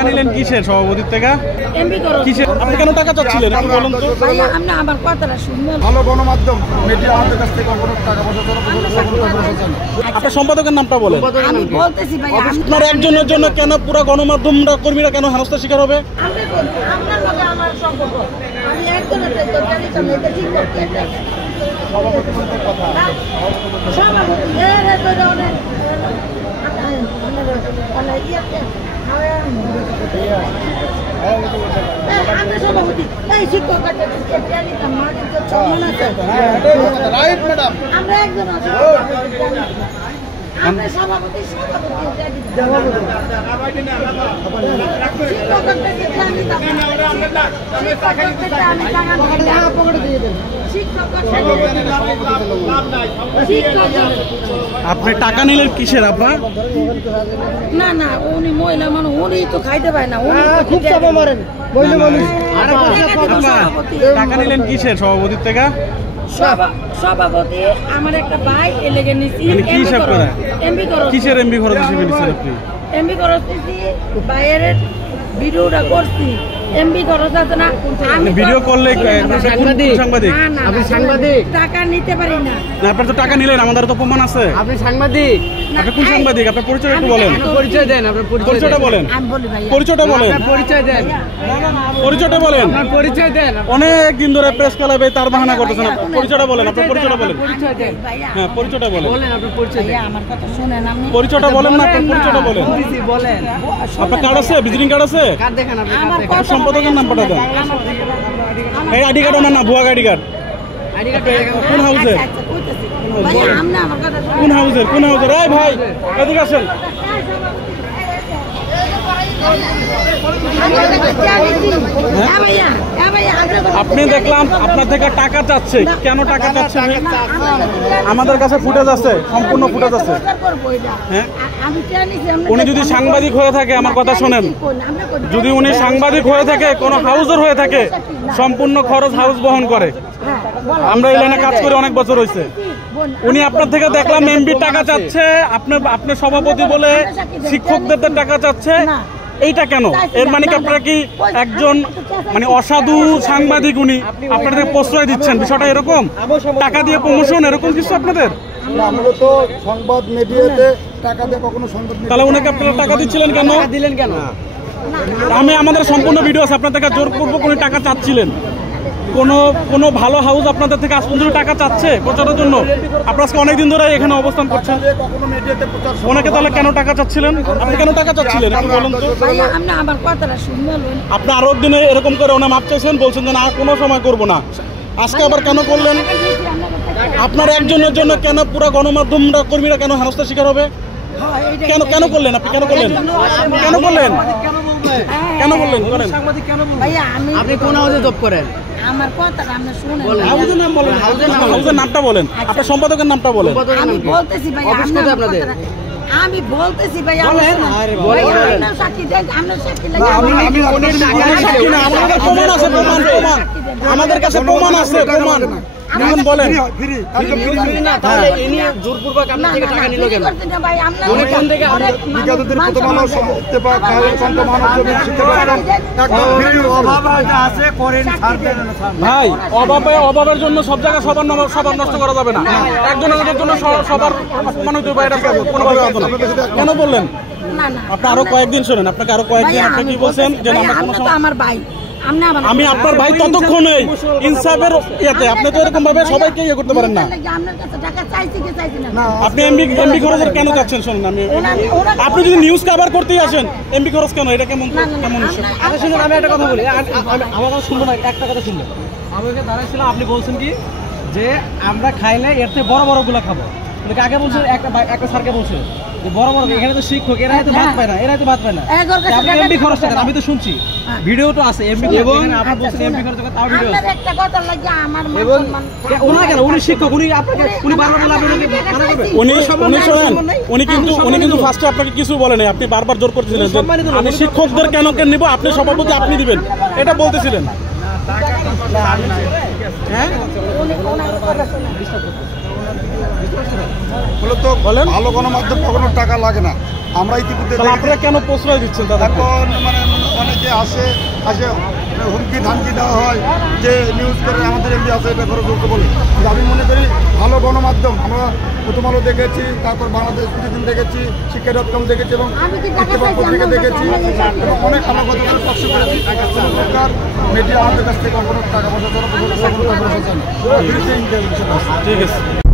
টাকা নিলেন কিসের সভাপতির থেকে? কিসের? আপনি কেন টাকা চাচ্ছিলেন একটু বলুন তো। আমার কথাটা শুনুন। ভালো গণমাধ্যম মিডিয়া আমাদের কাছ থেকে কোনো টাকা পয়সা আপনার সম্পাদকের নামটা বলেন। আমি বলতেছি ভাই আপনার একজনের জন্য কেন পুরো গণমাধ্যম কর্মীরা কেন হেনস্থার শিকার হবে? আপনার লগে আমার সম্পর্ক আমি একজনের তো জানি তো এটা ঠিক করতে সভাপতি এর তো অনেক আমরা সভাপতি তাই শিক্ষক আমরা একজন আমরা সভাপতি আপনি টাকা নিলেন কিসের আপা? না না উনি মহিলা মানুষ উনি তো খাইতে পারে না উনি খুব চাপা মারেন টাকা নিলেন কিসের সভাপতির থেকে? সভাপতি আমার একটা ভাই এলাকা নিছি কি হিসাব করে? এমবি খরচ। কিসের এমবি খরচ হিসেবে নিচ্ছেন আপনি? এমবি খরচ নিছি বাইরের ভিডিওটা করছি এমবি খরচ আছে না আমি ভিডিও করলে সাংবাদিক? আপনি সাংবাদিক? টাকা নিতে পারি না। না আপনার তো টাকা নিলেন, আমাদের তো প্রমাণ আছে। আপনি সাংবাদিক? আপনি কোন সাংবাদিক? আপনার পরিচয় একটু বলেন। পরিচয় দেন, আপনার পরিচয়টা বলেন। আমি বলি ভাই পরিচয়টা বলেন। পরিচয় দেন, পরিচয়টা বলেন। আপনার পরিচয় দেন। অনেক দিন ধরে প্রেস ক্লাবে তার বাহানা করতেছেন। পরিচয়টা বলেন, আপনার পরিচয়টা বলেন। পরিচয় দেন, হ্যাঁ পরিচয়টা বলেন। বলেন আপনার পরিচয় দেন। আমার কথা শুনেন আপনি পরিচয়টা বলেন না, আপনার পরিচয়টা বলেন। বলেন আপনার কার্ড আছে, ভিজিটিং কার্ড আছে? কার্ড দেখান, আপনি কার্ড আমার দেখান। কথা সম্পাদকের নাম্বারটা দেন। এই আইডি কার্ড না, ভুয়া আইডি কার্ড। আইডি কার্ড দেখান। কোন হাউসের? ভাই আমনা আমার কথা কোন হাউসের? কোন হাউসের? এই ভাই এদিকে আসেন। আপনি দেখলাম আপনার থেকে টাকা চাচ্ছে, কেন টাকা চাচ্ছে? আমাদের কাছে ফুটেজ আছে, সম্পূর্ণ ফুটেজ আছে। হ্যাঁ উনি যদি সাংবাদিক হয়ে থাকে, আমার কথা শোনেন, যদি উনি সাংবাদিক হয়ে থাকে, কোনো হাউসের হয়ে থাকে, সম্পূর্ণ খরচ হাউস বহন করে। আমরা এই লাইনে কাজ করে অনেক বছর হয়েছে। উনি আপনার থেকে দেখলাম এমবি টাকা চাচ্ছে, আপনি সভাপতি বলে শিক্ষকদের টাকা চাচ্ছে। এইটা কেন? এর মানে কি আপনারা কি একজন মানে অসাধু সাংবাদিক উনি আপনাদের প্রশ্রয় দিচ্ছেন? বিষয়টা এরকম? টাকা দিয়ে প্রমোশন এরকম কিছু আপনাদের? আমরা তো সংবাদ মিডিয়াতে টাকা দিয়ে কখনো সংবাদ, তাহলে উনাকে আপনারা টাকা দিচ্ছিলেন কেন? দিলেন কেন? আমাদের সম্পূর্ণ ভিডিও আছে, আপনার থেকে জোরপূর্বক উনি টাকা চাচ্ছিলেন। কোনো ভালো হাউস আপনাদের থেকে আজ পর্যন্ত টাকা চাচ্ছে প্রচারের জন্য? আপনারা অনেকদিন ধরে এখানে অবস্থান করছেন, ওনাকে তাহলে কেন টাকা চাচ্ছিলেন? আপনি কেন টাকা চাচ্ছিলেন একটু বলুন তো। আমার কথাটা শুনুন। আপনি আরো দিনে এরকম করে ওনা মাপ চাইছেন, বলছেন যে না কোনো সময় করবো না, আজকে আবার কেন করলেন? আপনার একজনের জন্য কেন পুরো গণমাধ্যম কর্মীরা কেন হেনস্থার শিকার হবে? কেন কেন করলেন? আপনি কেন করলেন? কেন করলেন? কেন বললেন? বলেন। আপনি কোন হাউসে জব করেন? আমার কথাটা আপনি শুনেন। হাউসের নাম বলেন, হাউসের নামটা বলেন, আপনার সম্পাদকের নামটা বলেন। আমি বলতেছি ভাই আপনাদের, আমি বলতেছি ভাই আপনার সাক্ষী দেন, আপনার সাক্ষী লাগে। আমাদের প্রমাণ আছে, প্রমাণ আমাদের কাছে প্রমাণ আছে, প্রমাণ এখন বলেন। তাহলে ইনি জোরপূর্বক আপনার থেকে টাকা নিল কেন? উনি কোন থেকে ভাই অভাবের জন্য সব জায়গায় সবার নষ্ট করা যাবে না। একজনের জন্য সবার অপমান হতে পারে, এটা কোনোভাবে হবে না। কেন বললেন? আপনি আরো কয়েকদিন শোনেন, আপনাকে আরো কয়েকদিন আপনি কি বলছেন যে আমার ভাই, আমি আপনার ভাই ততক্ষণ ইনসাফের ইয়েতে আপনি তো এরকম ভাবে সবাইকে ইয়ে করতে পারেন না। আপনি এমবি খরচের কেন চাচ্ছেন? শোনেন, আপনি যদি নিউজ কভার করতেই আসেন, এমবি খরচ কেন? এটা কেমন কেমন? শুনুন, আমি একটা কথা বলি, আমার কথা শুনবো না, একটা কথা শুনবো। আমাকে দাঁড়াইছিলাম, আপনি বলছেন কি যে আমরা খাইলে এর থেকে বড় বড় গুলা খাবো। আগে বলছেন একটা স্যারকে বলছেন বড় বড়, এখানে তো শিক্ষক, এরা হয়তো ভাত পায় না, এরা হয়তো ভাত পায় না। এমবি খরচ টাকা আমি তো শুনছি, ভিডিও তো আছে এমবি, এবং আপনি বলছেন এমবি খরচ টাকা, তাও ভিডিও আছে। একটা কথা লাগে আমার এবং ওনা কেন, উনি শিক্ষক, উনি আপনাকে উনি বারবার বলে আপনি মানা করবেন। উনি শোনেন, উনি কিন্তু ফার্স্টে আপনাকে কিছু বলে নাই, আপনি বারবার জোর করতেছিলেন যে আমি শিক্ষকদের কেন নিব, আপনি সভাপতি আপনি দিবেন, এটা বলতেছিলেন। হ্যাঁ বলে তো ভালো গণমাধ্যম কখনো টাকা লাগে না। আমরা ইতিমধ্যে তাহলে আপনারা কেন প্রশ্রয় দিচ্ছেন দাদা? এখন মানে অনেকে আসে হুমকি ধামকি দেওয়া হয় যে নিউজ করে আমাদের এমপি আছে এটা করে বলতে বলে। কিন্তু আমি মনে করি ভালো গণমাধ্যম, আমরা প্রথম আলো দেখেছি, তারপর বাংলাদেশ প্রতিদিন দেখেছি, শিক্ষা.com দেখেছি এবং ইত্তেফাক পত্রিকা দেখেছি এবং অনেক আমার গতকাল পক্ষ করেছি। সরকার মিডিয়া আমাদের কাছ থেকে কোনো টাকা পয়সা ছাড়া ঠিক আছে।